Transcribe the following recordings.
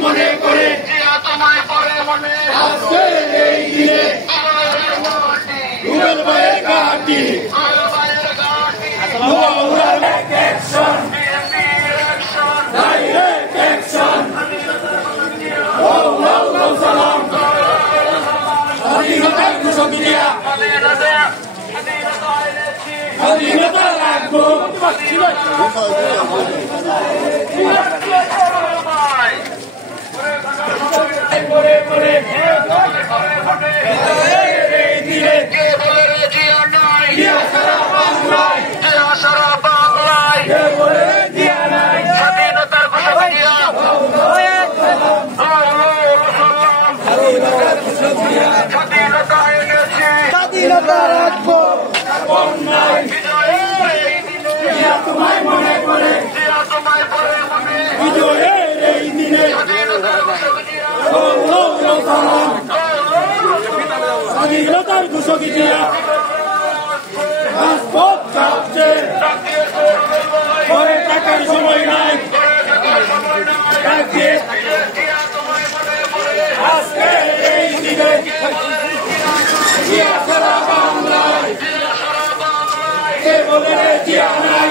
মনে করে তোমায় পরে মনে আজকে এই দিনে রুবেল ভাইয়ের ঘাঁটি ডাইরেক্ট অ্যাকশন স্বাধীনতার ঘোষক দিয়া স্বাধীনতা রাখবো স্বাধীনতা রাখবো তোমায় মনে করে বিজয়ের এই দিনে স্বাধীনতার ঘোষক দিয়া রাজপথ কাঁপছে ঘরে থাকার সময় নাই আজকে এই দিনে সারা বাংলায় কে বলে রে জিয়া নাই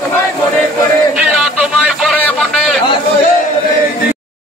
তোমায় মনে করে